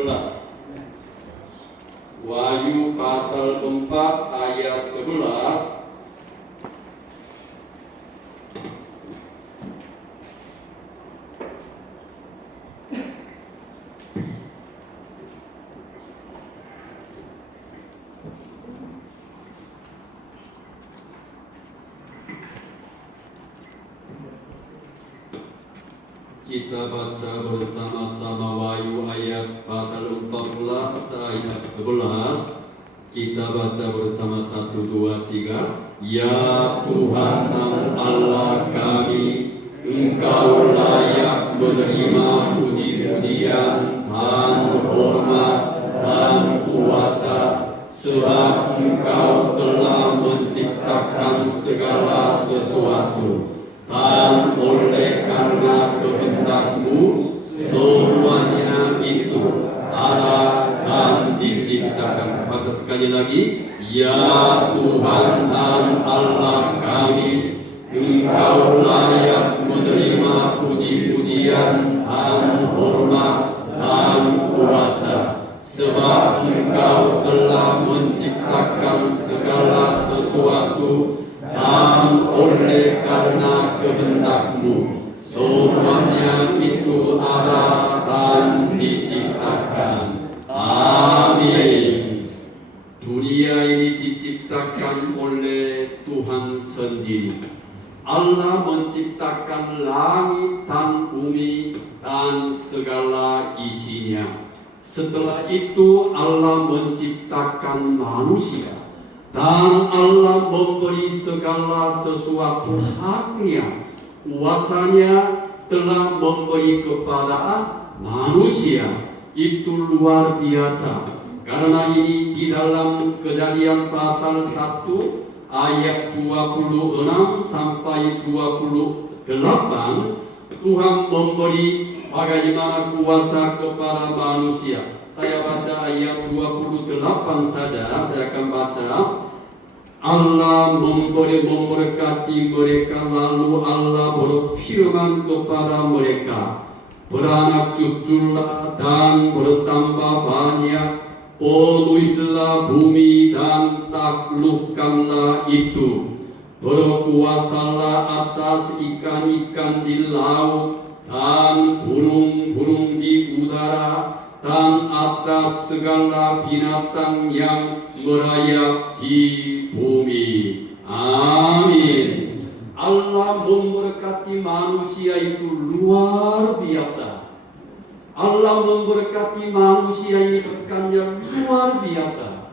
11. Wahyu pasal 4 ayat 11. Kita baca bersama-sama Wahyu ayat pasal 14 ayat 11. Kita baca bersama 1, 2, 3. Ya Tuhan Allah kami, Engkau layak menerima puji-pujian dan hormat dan kuasa, sebab Engkau telah menciptakan segala sesuatu, dan oleh karena kehendak-Mu semuanya itu ada dan diciptakan. Baca sekali lagi. Ya Tuhan dan Allah kami, Engkau layak menerima puji-pujian dan hormat dan kuasa, sebab Engkau telah menciptakan segala sesuatu, dan oleh karena kehendak-Mu semuanya itu ada dan diciptakan. Amin. Dunia ini diciptakan oleh Tuhan sendiri. Allah menciptakan langit dan bumi dan segala isinya. Setelah itu Allah menciptakan manusia, dan Allah memberi segala sesuatu haknya. Kuasanya telah memberi kepada manusia. Itu luar biasa. Karena ini di dalam Kejadian pasal 1 ayat 26 sampai 28, Tuhan memberi bagaimana kuasa kepada manusia. Saya baca ayat 28 saja, saya akan baca. Allah memberkati mereka, lalu Allah berfirman kepada mereka, beranak cuculah dan bertambah banyak, penuhilah bumi dan taklukkanlah itu, berkuasalah atas ikan-ikan di laut dan burung-burung di udara, dan atas segala binatang yang merayap di bumi. Amin. Allah memberkati manusia itu luar biasa. Allah memberkati manusia ini berkatnya luar biasa.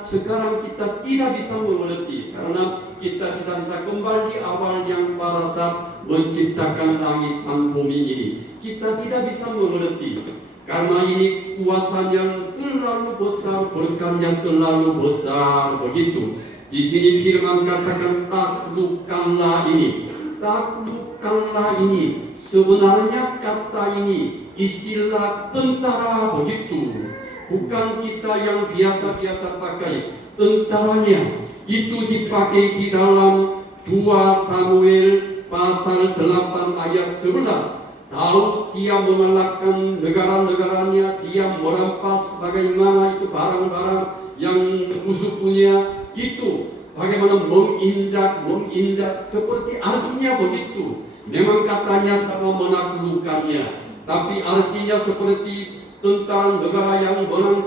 Sekarang kita tidak bisa mengerti, karena kita tidak bisa kembali awal yang pada saat menciptakan langit dan bumi ini. Kita tidak bisa mengerti, karena ini kuasanya terlalu besar, berkatnya terlalu besar, begitu. Di sini firman katakan taklukkanlah ini. Taklukkanlah ini. Sebenarnya kata ini istilah tentara, begitu. Bukan kita yang biasa-biasa pakai. Tentaranya itu dipakai di dalam 2 Samuel pasal 8 ayat 11. Daud dia mengalahkan negara-negaranya, dia merampas bagaimana itu barang-barang yang musuh punya, itu bagaimana menginjak seperti artinya begitu. Memang katanya sama menaklukkannya, tapi artinya seperti tentara negara yang menang,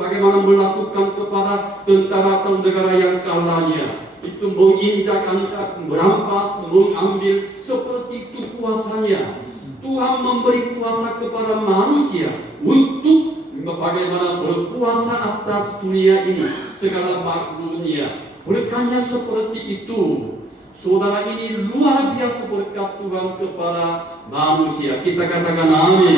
bagaimana melakukan kepada tentara atau negara yang kalahnya. Itu menginjak-injak, merampas, mengambil, seperti itu kuasanya. Tuhan memberi kuasa kepada manusia untuk bagaimana berkuasa atas dunia ini, segala makhluknya. Berkatnya seperti itu. Saudara, ini luar biasa berkat Tuhan kepada manusia. Kita katakan amin.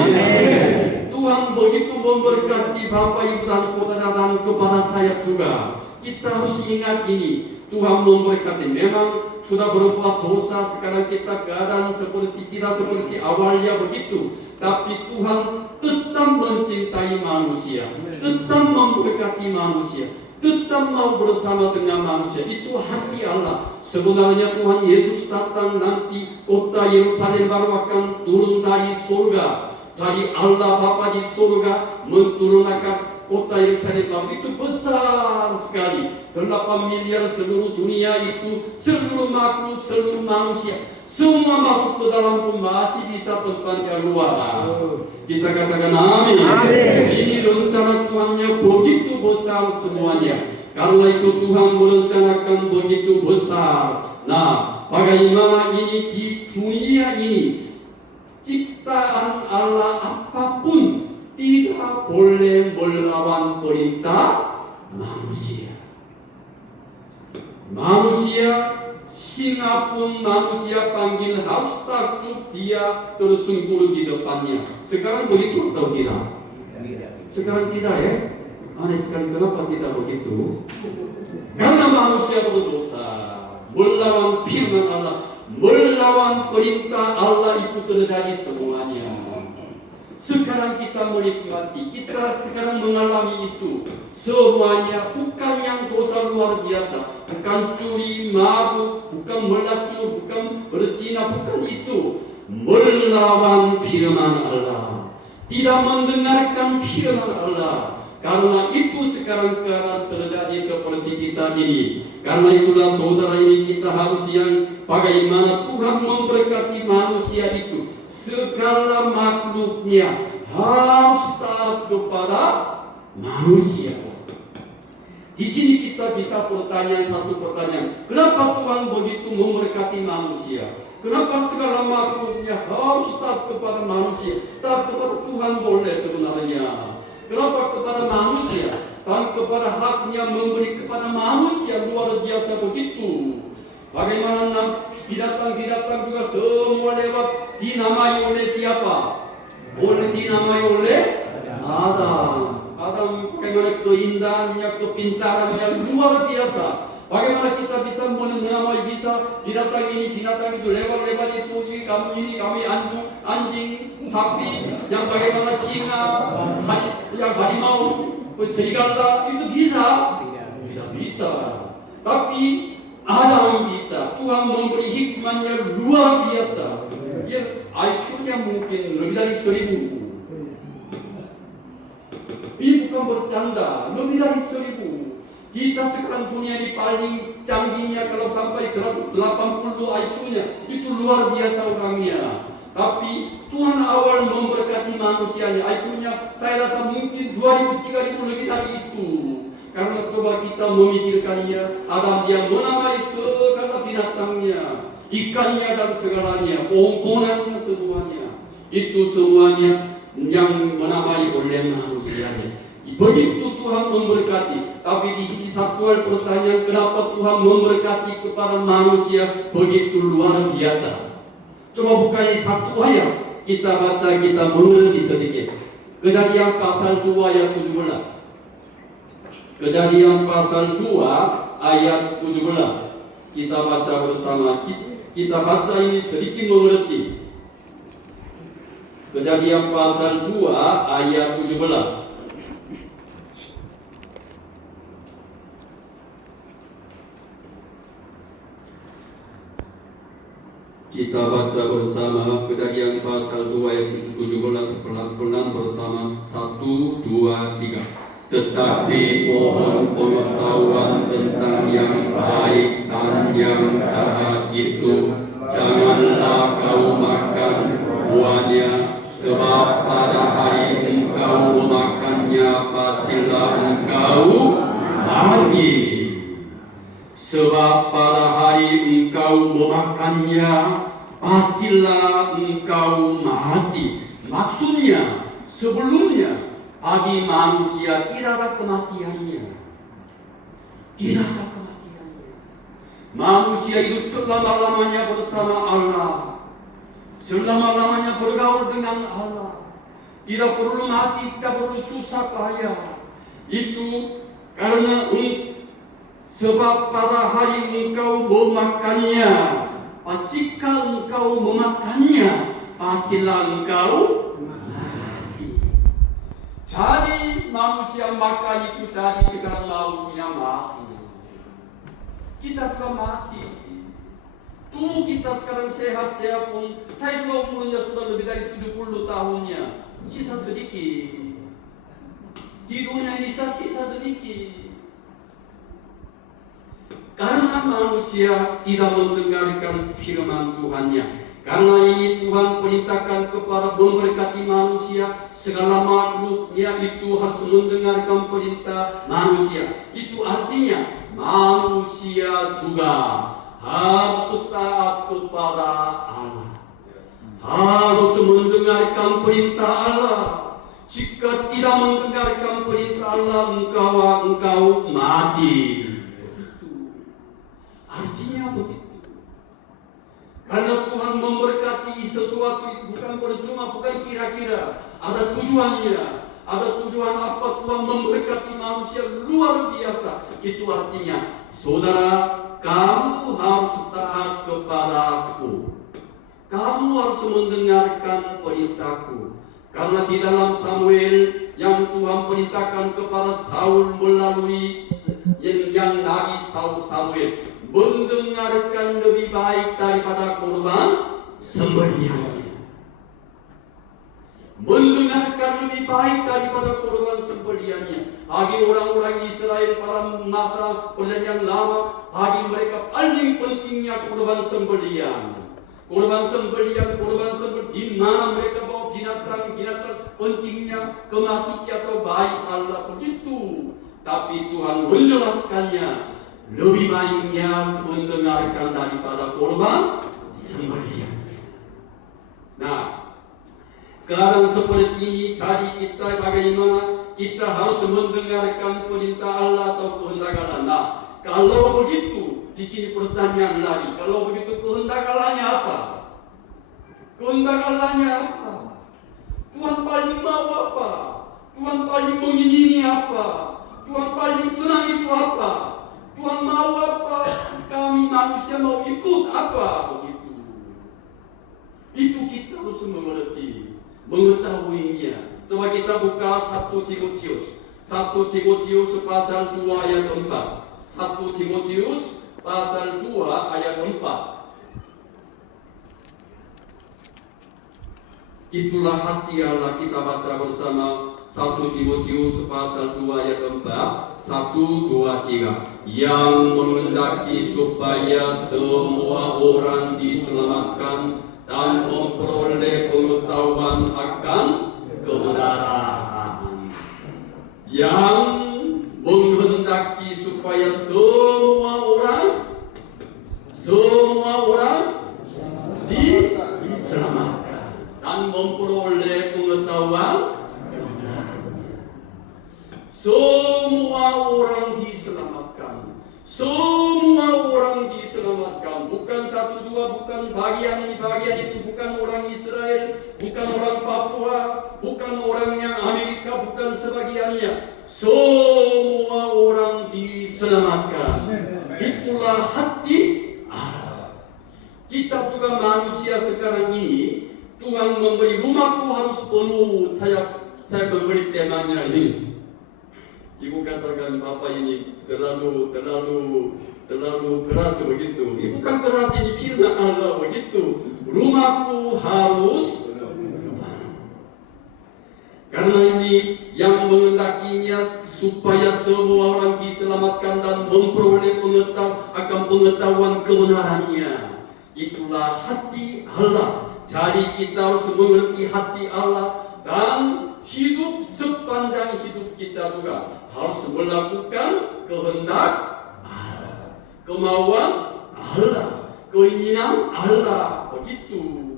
Tuhan begitu memberkati Bapak, Ibu dan Saudara, dan kepada saya juga. Kita harus ingat ini. Tuhan memberkati. Memang sudah berbuat dosa, sekarang kita keadaan tidak seperti awalnya begitu. Tapi Tuhan tetap mencintai manusia, tetap memberkati manusia, tetap mau bersama dengan manusia. Itu hati Allah. Sebenarnya Tuhan Yesus datang nanti, kota Yerusalem baru akan turun dari surga. dari Allah Bapa di surga menurunkan kota Yerusalem itu besar sekali. 8 miliar seluruh dunia itu, seluruh makhluk, seluruh manusia, semua masuk ke dalam pun masih bisa tempatnya luar. Kita katakan amin. Ini rencana Tuhannya begitu besar semuanya. Karena itu Tuhan merencanakan begitu besar. Nah, bagaimana ini di dunia ini? Ciptaan Allah apapun tidak boleh melawan perintah manusia. Manusia, singa pun manusia panggil harus takut dia tersungkur di depannya. Sekarang begitu atau tidak? Sekarang tidak ya? Aneh sekali, kenapa tidak begitu? Karena manusia berdosa, melawan firman Allah, melawan perintah Allah itu terjadi semuanya. Sekarang kita menikmati, kita sekarang mengalami itu. Semuanya bukan yang dosa luar biasa, bukan curi, mabuk, bukan melacur, bukan berzina, bukan itu. Melawan firman Allah, tidak mendengarkan firman Allah. Karena itu sekarang terjadi seperti kita ini. Karena itulah saudara ini kita harus yang bagaimana Tuhan memberkati manusia itu. Segala makhluknya harus taat kepada manusia. Di sini kita bisa bertanya satu pertanyaan. Kenapa Tuhan begitu memberkati manusia? Kenapa segala makhluknya harus taat kepada manusia? Taat kepada Tuhan boleh sebenarnya. Kenapa kepada manusia? Dan kepada haknya memberi kepada manusia luar biasa begitu. Bagaimana binatang-binatang juga semua lewat dinamai oleh siapa? Dinamai oleh Adam. Adam bagaimana keindahannya, kepintarannya luar biasa. Bagaimana kita bisa menamai bisa binatang ini, binatang itu, lewat-lewat itu, ini kami anjing, sapi, yang bagaimana singa, yang harimau, serigala, itu bisa? Tidak bisa. Tapi Adam bisa. Tuhan memberi hikmahnya luar biasa. Dia IQ-nya mungkin lebih dari 1000. Ini bukan bercanda, lebih dari 1000. Kita sekarang dunia ini paling canggihnya kalau sampai 180 IQ-nya, itu luar biasa orangnya. Tapi Tuhan awal memberkati manusianya, IQ-nya saya rasa mungkin 2000-3000 lebih dari itu. Karena coba kita memikirkannya, Adam dia menamai segala binatangnya, ikannya dan segalanya, pohon-pohonannya semuanya. Itu semuanya yang menamai oleh manusianya. Begitu Tuhan memberkati. Tapi di sini satu hal pertanyaan, kenapa Tuhan memberkati kepada manusia begitu luar biasa? Coba buka satu ayat, kita baca, kita mengerti sedikit. Kejadian pasal 2 ayat 17. Kejadian pasal 2 ayat 17. Kita baca bersama. Kita baca ini sedikit mengerti. Kejadian pasal 2 ayat 17. Kita baca bersama Kejadian pasal 2 ayat 17 pelan-pelan bersama 1, 2, 3. Tetapi pohon pengetahuan tentang yang baik dan yang jahat itu janganlah kau makan buahnya, sebab pada hari engkau memakannya pastilah engkau mati. Sebab pada hari engkau memakannya pastilah engkau mati. Maksudnya sebelumnya bagi manusia tidak ada kematiannya. Tidak ada kematiannya. Manusia hidup selama-lamanya bersama Allah, selama-lamanya bergaul dengan Allah. Tidak perlu mati, tidak perlu susah payah. Itu karena sebab pada hari engkau memakannya, jika engkau memakannya, pastilah engkau mati. Jadi manusia makan itu jadi sekarang maunya masuk. Kita telah mati. Tubuh kita sekarang sehat-sehat pun, saya juga umurnya sudah lebih dari 70 tahunnya. sisa sedikit. Di dunia ini sisa sedikit. Karena manusia tidak mendengarkan firman Tuhannya. Karena ini Tuhan perintahkan kepada memberkati manusia, segala makhluknya itu harus mendengarkan perintah manusia. Itu artinya manusia juga harus taat kepada Allah, harus mendengarkan perintah Allah. Jika tidak mendengarkan perintah Allah, engkau mati. Artinya begitu. Karena Tuhan memberkati sesuatu itu bukan percuma, bukan kira-kira. Ada tujuannya. Ada tujuan apa Tuhan memberkati manusia luar biasa. Itu artinya, saudara, kamu harus taat kepadaku. Kamu harus mendengarkan perintahku. Karena di dalam Samuel yang Tuhan perintahkan kepada Saul melalui yang Nabi Samuel, mendengarkan lebih baik daripada korban sembelihannya. Mendengarkan lebih baik daripada korban sembelihannya. Bagi orang-orang Israel pada masa perjanjian lama, bagi mereka paling pentingnya korban sembelihan. Korban sembelihan di mana mereka bawa binatang pentingnya kemasuci atau baik Allah begitu. Tapi Tuhan menjelaskannya, lebih baiknya mendengarkan daripada korban sembelihan. Nah, keadaan seperti ini tadi kita bagaimana kita harus mendengarkan perintah Allah atau kehendak Allah. Nah, kalau begitu, di sini pertanyaan lagi. Kalau begitu kehendak Allahnya apa? Kehendak Allahnya apa? Tuhan paling mau apa? Tuhan paling mengingini apa? Tuhan paling senang itu apa? Tuhan mau apa? Kami manusia mau ikut apa? Begitu. Itu kita harus mengerti, mengetahuinya. Coba kita buka 1 Timotius. 1 Timotius pasal 2 ayat 4. 1 Timotius pasal 2 ayat 4. Itulah hati Allah, kita baca bersama 1 Timotius pasal 2 ayat 4. 1, 2, 3. Yang menghendaki supaya semua orang diselamatkan dan memperoleh pengetahuan akan kebenaran. Yang menghendaki supaya semua orang diselamatkan dan memperoleh pengetahuan kebenaran. Semua orang diselamatkan. Semua orang diselamatkan. Bukan 1, 2, bukan bagian ini, bagian itu. Bukan orang Israel, bukan orang Papua, bukan orangnya Amerika, bukan sebagiannya. Semua orang diselamatkan. Itulah hati Allah. Kita juga manusia sekarang ini, Tuhan memberi rumahku harus penuh. Saya memberi temanya ini. Ibu katakan Bapak ini terlalu keras begitu. Ini bukan keras, ini firman Allah begitu. Rumahku harus karena ini yang menghendakinya supaya semua orang diselamatkan dan memperoleh pengetahuan kebenarannya. Itulah hati Allah. Jadi kita harus mengerti hati Allah dan hidup sepanjang hidup kita juga harus melakukan kehendak Allah, kemauan Allah, keinginan Allah, begitu.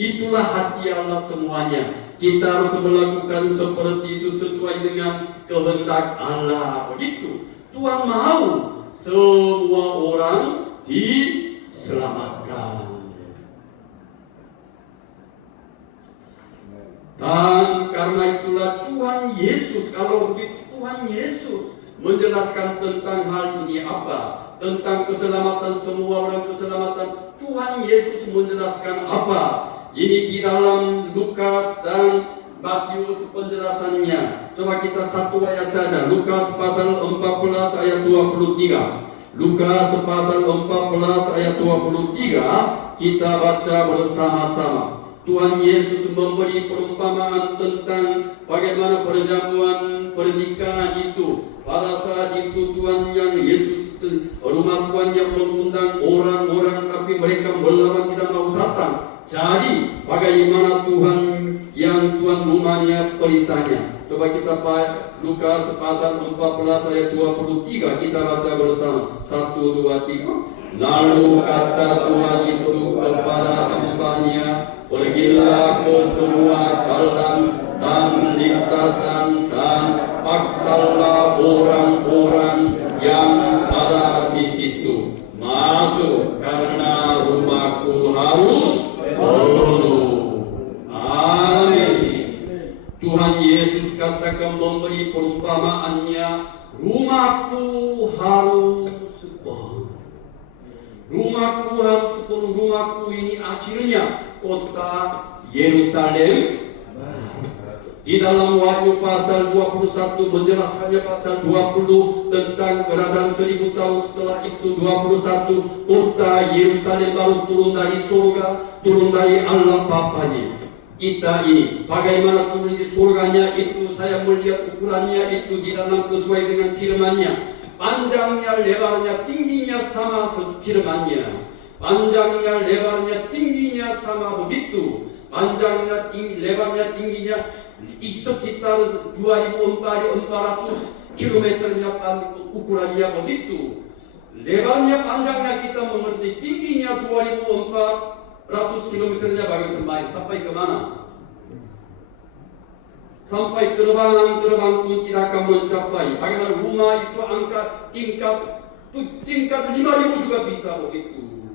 Itulah hati Allah semuanya. Kita harus melakukan seperti itu sesuai dengan kehendak Allah, begitu. Tuhan mau semua orang diselamatkan. Dan karena itulah Tuhan Yesus, kalau begitu Tuhan Yesus menjelaskan tentang hal ini apa? Tentang keselamatan semua orang, keselamatan. Tuhan Yesus menjelaskan apa? Ini di dalam Lukas dan Matius penjelasannya. Coba kita satu ayat saja. Lukas pasal 14 ayat 23. Lukas pasal 14 ayat 23 kita baca bersama-sama. Tuhan Yesus memberi perumpamaan tentang bagaimana perjamuan pernikahan itu. Pada saat itu Tuhan yang Yesus, rumah Tuhan yang mengundang orang-orang, tapi mereka melarang, tidak mau datang. Jadi bagaimana Tuhan yang tuan rumahnya perintahnya? Coba kita baca Lukas pasal 14 ayat 23, kita baca bersama. 1, 2, 3. Lalu kata Tuhan itu kepada hambanya, pergilah ke semua jalan dan lintasan dan paksalah orang-orang yang ada di situ masuk, karena rumahku harus penuh. Amin. Tuhan Yesus katakan memberi perumpamaannya, rumahku harus penuh. Rumahku harus penuh. Rumahku ini akhirnya kota Yerusalem. Di dalam Wahyu pasal 21 menjelaskannya, pasal 20 tentang kerajaan 1000 tahun setelah itu. 21 kota Yerusalem baru turun dari surga, turun dari Allah Bapanya. Kita ini bagaimana turun di surganya itu, saya melihat ukurannya itu di dalam sesuai dengan firman-Nya. Panjangnya, lebarnya, tingginya sama firman-Nya. Panjangnya, lebarnya, tingginya sama begitu. Panjangnya, lebarnya, tingginya sekitar 2.400 kilometernya ukurannya begitu. Lebarnya, panjangnya kita mengerti, tingginya 2.400 kilometernya bagaimana? Sampai ke mana? Sampai terbang pun tidak akan mencapai. Bagaimana rumah itu angka tingkat 5.000 juga bisa begitu.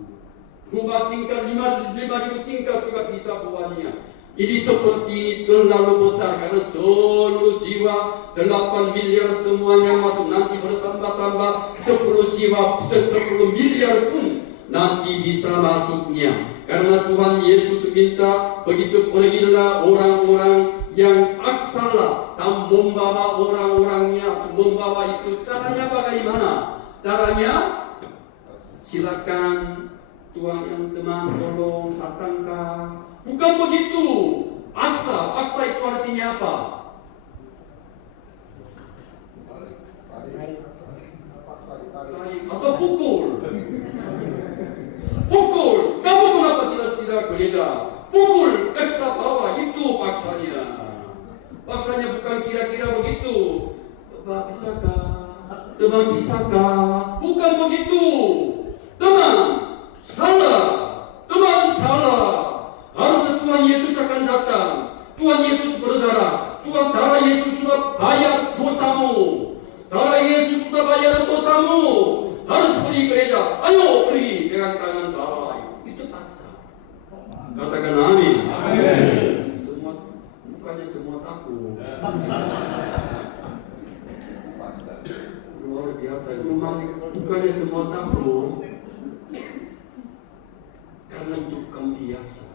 Rumah tingkat 5.000 tingkat juga bisa buahnya. Ini seperti ini terlalu besar, karena seluruh jiwa 8 miliar semuanya masuk, nanti bertambah-tambah 10 jiwa 10 miliar pun nanti bisa masuknya. Karena Tuhan Yesus minta begitu, pergilah orang-orang yang aksalah dan membawa orang-orangnya. Membawa itu caranya bagaimana? Caranya silakan Tuhan yang teman tolong datangkan. Bukan begitu. Paksa itu artinya apa? Atau pukul. Kamu kenapa tidak gereja? Pukul, ekstra bawa, itu paksanya. Paksanya bukan kira-kira begitu. Bapak bisakah? Teman bisakah? Bukan begitu. Teman salah. Harusnya Tuhan Yesus akan datang. Tuhan Yesus berdarah. Darah Yesus sudah bayar dosamu. Darah Yesus sudah bayar dosamu. Harus pergi gereja. Ayo pergi dengan tangan bawah. Itu paksa. Katakan amin. Amin. Bukannya semua takut. Luar biasa. Bukannya semua takut. Karena itu bukan biasa.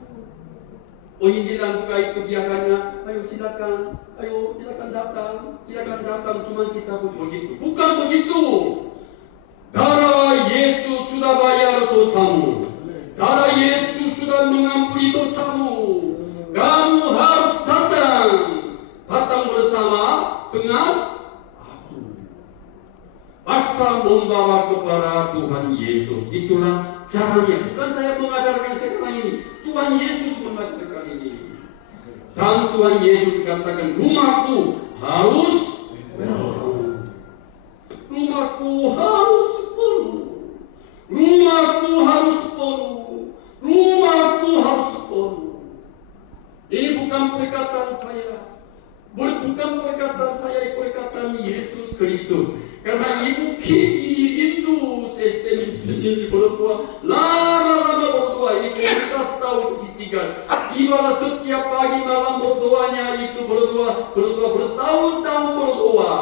Penginjilan juga itu biasanya, ayo silakan datang, cuma kita pun begitu. Bukan begitu. Darah Yesus sudah bayar dosamu. Darah Yesus sudah mengampuni dosamu. Kamu harus datang bersama dengan aku. Paksa membawa kepada Tuhan Yesus. Itulah caranya. Bukan saya mengajarkan sekarang ini. Tuhan Yesus mengajarkan ini. Dan Tuhan Yesus katakan, rumahku harus penuh. Rumahku harus penuh. Rumahku harus penuh. Rumahku harus penuh. Ini bukan perkataan saya. Bukan perkataan saya, perkataan Yesus Kristus. Karena ibu ini Hindu sistem sendiri berdoa, lama-lama berdoa. Ini komunitas tahu tinggal. Ibadah setiap pagi malam berdoanya itu berdoa bertahun-tahun berdoa.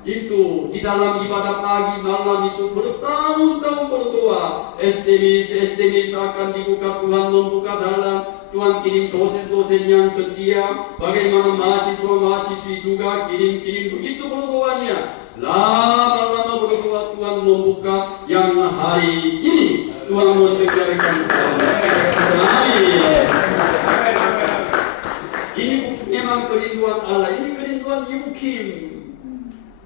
Itu di dalam ibadah pagi malam itu bertahun-tahun berdoa. SDMIS akan dibuka, Tuhan membuka jalan. Tuhan kirim dosen-dosen yang setia. Bagaimana mahasiswa-mahasiswi juga kirim begitu berdoanya. Lama-lama berdoa, Tuhan membuka yang hari ini Tuhan mendengarkan. Amin. Tuhan Ibu Kim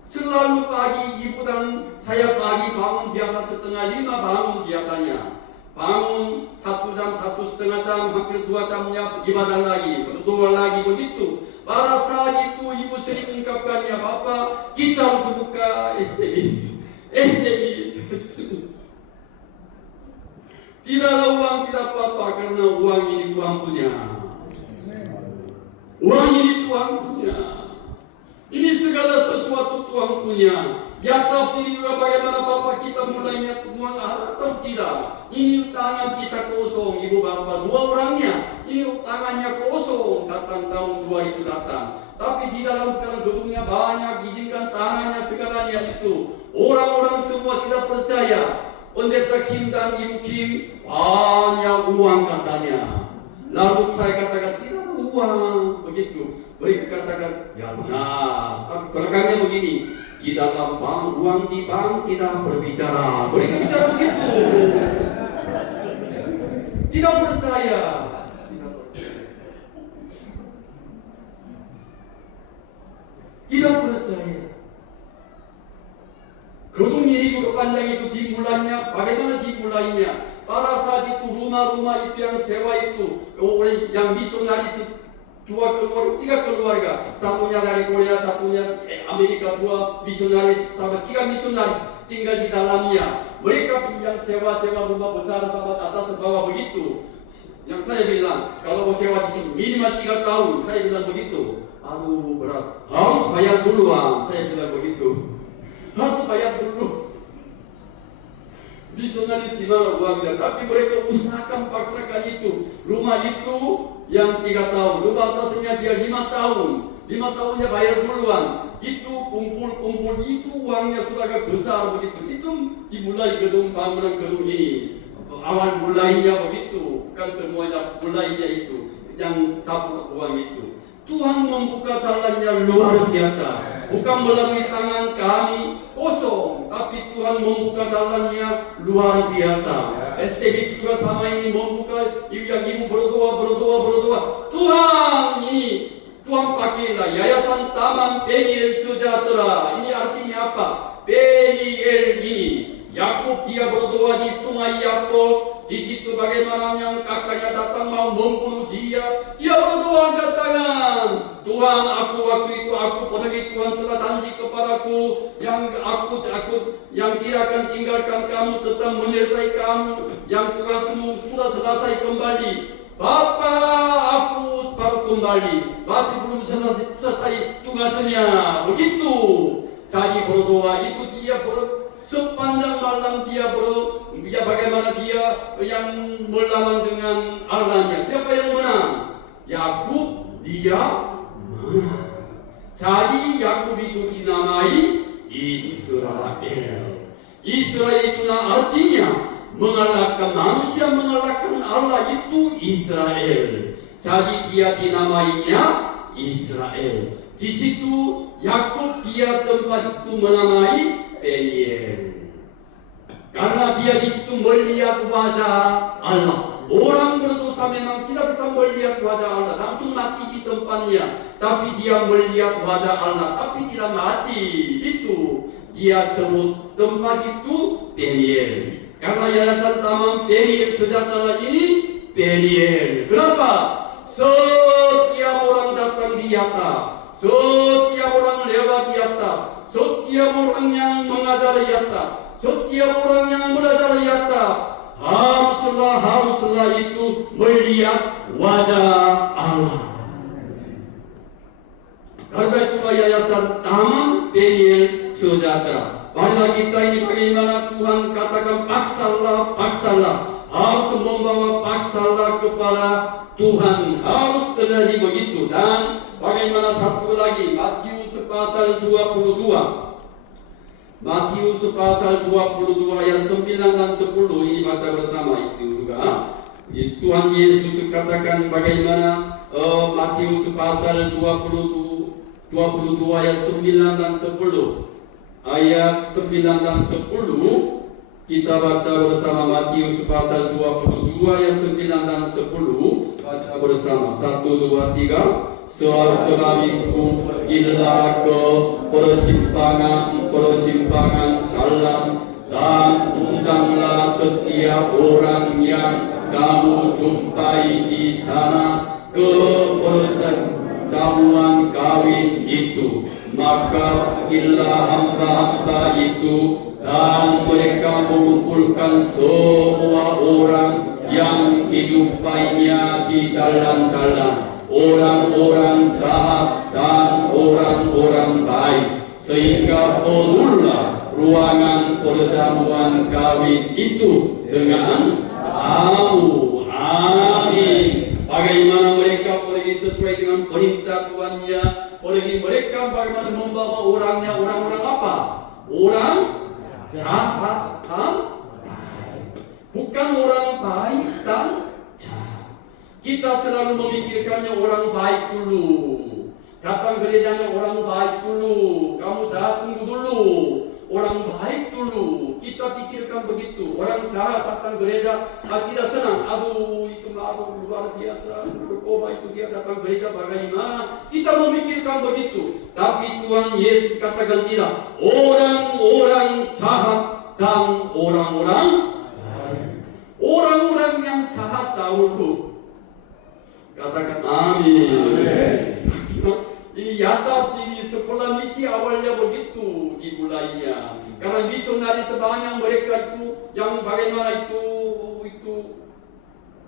selalu pagi ibu dan saya pagi bangun biasa setengah 5 bangun biasanya. Bangun 1 jam, 1,5 jam, hampir 2 jamnya ibadah lagi, berdoa lagi begitu. Pada saat itu ibu sering ungkapkannya, Bapak kita harus buka STBis. Tidak ada uang tidak apa-apa karena uang ini Tuhan punya. Uang ini Tuhan punya. Ini segala sesuatu Tuhan punya. Ya tafsir juga bagaimana Bapak kita mulainya Tuhan atau tidak. Ini tangan kita kosong, ibu bapak 2 orangnya. Ini tangannya kosong, datang tahun 2000 datang. Tapi di dalam sekarang gedungnya banyak, izinkan tangannya segalanya itu. Orang-orang semua tidak percaya. Pendeta Kim dan Ibu Kim banyak uang katanya. Lalu saya katakan tidak ada uang begitu. Mereka katakan ya benar. Tapi belakangnya begini. Di dalam bank, uang di bank tidak berbicara. Mereka bicara begitu. Tidak percaya. Tidak percaya. Gedung ini juga panjang itu dimulainya. Bagaimana dimulainya? Pada saat itu rumah-rumah itu yang sewa itu oleh yang misionaris 2 keluarga, 3 keluarga, satunya dari Korea, satunya Amerika, 2 misionaris, sahabat 3 misionaris tinggal di dalamnya. Mereka yang sewa-sewa rumah besar, sahabat atas bawah begitu. Yang saya bilang, kalau mau sewa di sini minimal 3 tahun, saya bilang begitu. Aduh berat, harus bayar duluan, saya bilang begitu. Harus bayar dulu. Misionaris di mana uangnya? Tapi mereka usahakan paksakan itu. Rumah itu yang 3 tahun, rumah atasnya dia 5 tahun. 5 tahunnya bayar duluan. Itu kumpul itu uangnya sudah agak besar begitu. Itu dimulai bangunan gedung ini. Awal mulainya begitu, bukan semuanya mulainya itu yang dapat uang itu. Tuhan membuka jalannya luar biasa, bukan melalui tangan kami kosong, tapi Tuhan membuka jalannya luar biasa. STBis juga sama ini membuka, yang ibu berdoa. Tuhan ini, Tuhan pakailah Yayasan Taman Peniel Sejahtera. Ini artinya apa? Peniel ini. Yakub dia berdoa di sungai Yakub. Di situ bagaimana yang kakaknya datang mau membunuh dia. Dia berdoa angkat tangan. Tuhan, waktu itu aku pergi, Tuhan telah janji kepadaku yang aku yang tidak akan tinggalkan kamu, tetap menyertai kamu. Yang tugasmu sudah selesai kembali. Bapa, aku baru kembali. Masih belum selesai tugasnya. Begitu. Jadi berdoa itu dia sepanjang malam dia bagaimana dia yang melawan dengan Allahnya. Siapa yang menang? Yakub dia menang. Jadi Yakub itu dinamai Israel. Israel itu artinya mengalahkan manusia, mengalahkan Allah, itu Israel. Jadi dia dinamainya Israel. Di situ Yakub dia tempat itu menamai Peniel. Karena dia di situ melihat wajah Allah. Orang berdosa memang tidak bisa melihat wajah Allah, langsung mati di tempatnya. Tapi dia melihat wajah Allah, tapi tidak mati. Itu dia sebut tempat itu Peniel. Karena Yayasan Taman Peniel Sejahtera ini Peniel. Kenapa? Setiap orang datang di atas, setiap orang lewat di atas, setiap orang yang mengajar di atas, setiap orang yang belajar di atas, haruslah itu melihat wajah Allah. Karena itulah Yayasan Taman Peniel Sejahtera. Marilah kita ini bagaimana Tuhan katakan paksalah, harus membawa paksalah kepada Tuhan, harus terjadi begitu. Dan bagaimana satu lagi, Matius pasal 22. Matius pasal 22 ayat 9 dan 10 ini baca bersama itu juga. Tuhan Yesus katakan bagaimana Matius pasal 22 ayat 9 dan 10. Ayat 9 dan 10 kita baca bersama. Matius pasal 22 ayat 9 dan 10 baca bersama. 1, 2, 3. sebab itu inilah persimpangan jalan, dan undanglah setiap orang yang kamu jumpai di sana ke perjamuan kawin itu. Maka pergilah hamba-hamba itu, dan mereka mengumpulkan semua orang yang dijumpainya di jalan-jalan, orang-orang jahat dan orang-orang baik, sehingga penuhlah ruangan perjamuan kawin itu dengan tamu. Amin. Bagaimana mereka pergi sesuai dengan perintah Tuhannya, pergi mereka bagaimana membawa orangnya, orang-orang apa? Orang jahat dan baik, bukan orang baik dan jahat. Kita selalu memikirkannya orang baik dulu, datang gerejanya orang baik dulu, kamu jahat tunggu dulu, orang baik dulu. Kita pikirkan begitu. Orang jahat datang gereja, tidak senang. Aduh, itu luar biasa. Berkoba itu dia datang gereja bagaimana? Kita memikirkan begitu. Tapi Tuhan Yesus katakan tidak. Orang-orang jahat dan orang-orang baik. Orang-orang yang jahat dahulu. Katakan amin. Ini Yatab ini sekolah misi awalnya begitu dimulainya. Karena misionari sebanyak mereka itu yang bagaimana itu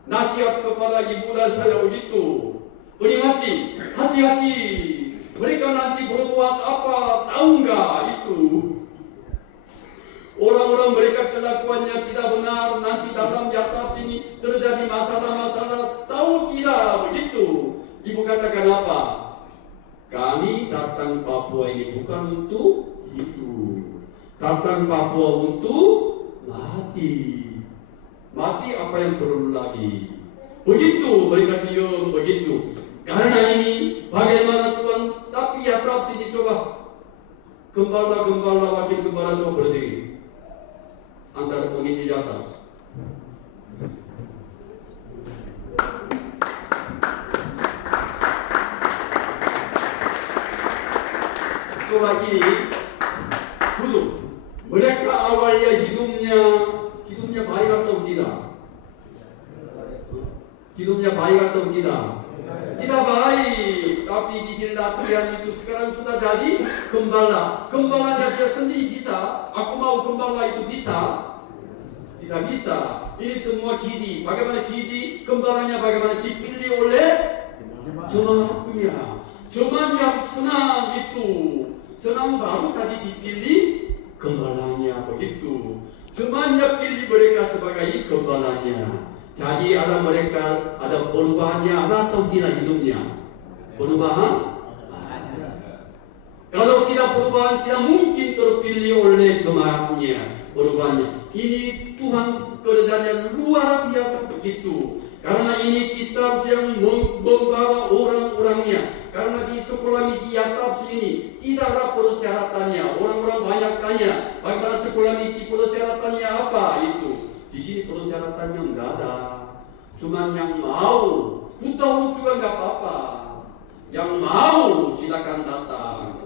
nasihat kepada ibu dan saya begitu. Peringati, hati-hati. Mereka nanti berbuat apa, tahu enggak itu? Orang-orang mereka kelakuannya tidak benar, nanti dalam Yatab sini terjadi masalah-masalah, tahu tidak begitu? Ibu katakan apa? Kami datang Papua ini bukan untuk hidup, datang Papua untuk mati. Mati apa yang perlu lagi? Begitu mereka diam begitu. Karena ini bagaimana Tuhan? Tapi Yatab sini coba gembala, wakil gembala coba berdiri antara penginjil di atas. Coba ini duduk. Mereka awalnya hidupnya baik atau tidak? Hidupnya baik atau tidak? Tidak baik. Tapi di sini latihan itu sekarang sudah jadi gembala. Gembalanya dia sendiri bisa. Aku mau gembala itu bisa? Tidak bisa. Ini semua kidi. Bagaimana kidi? Gembalanya bagaimana dipilih oleh jemaatnya. Jemaat yang senang itu. Senang baru tadi dipilih gembalanya begitu. Jemaatnya pilih mereka sebagai gembalanya. Jadi ada mereka ada perubahannya ada atau tidak hidupnya? Perubahan? Kalau tidak perubahan tidak mungkin terpilih oleh jemaatnya. Perubahannya. Ini Tuhan kerjanya luar biasa begitu. Karena ini kitab yang membawa orang-orangnya. Karena di sekolah misi Yatab ini tidak ada persyaratannya. Orang-orang banyak tanya, bagaimana sekolah misi persyaratannya apa itu? Di sini persyaratannya enggak ada. Cuman yang mau, buta huruf juga enggak apa-apa. Yang mau silakan datang.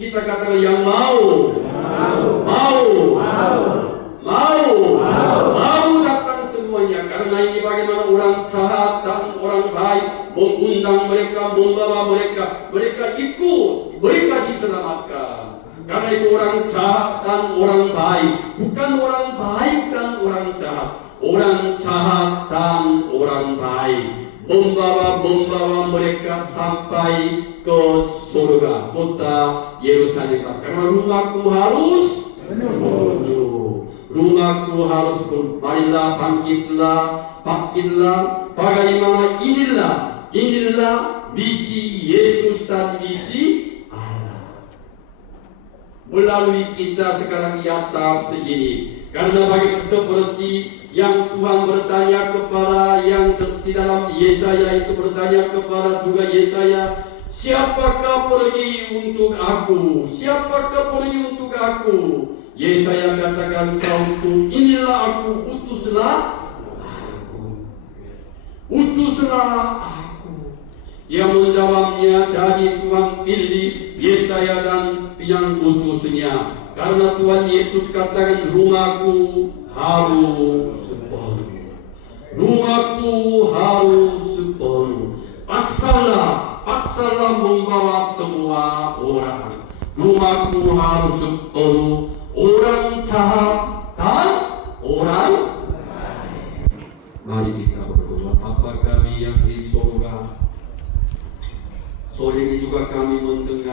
Kita katakan yang mau datang semuanya. Karena ini bagaimana orang jahat dan orang baik mengundang mereka, membawa mereka ikut, mereka diselamatkan. Karena itu orang jahat dan orang baik, bukan orang baik dan orang jahat, orang jahat dan orang baik membawa mereka sampai ke surga, kota Yerusalem. Karena rumahku harus penuh. Rumahku harus penuh. Marilah bangkitlah. Bagaimana inilah misi Yesus dan misi Allah. Melalui kita sekarang Yatab segini. Karena bagaimana seperti yang Tuhan bertanya kepada yang di dalam Yesaya itu bertanya kepada juga Yesaya, siapakah pergi untuk aku? Siapakah pergi untuk aku? Yesaya katakan sautu, inilah aku, utuslah aku. Ia menjawabnya, jadi Tuhan pilih Yesaya dan yang utusnya. Karena Tuhan Yesus katakan, rumahku harus penuh. Rumahku harus penuh. Paksalah membawa semua orang. Rumahku harus penuh. Orang jahat dan orang baik. Mari kita berdoa. Bapa kami yang di surga, sore ini juga kami mendengar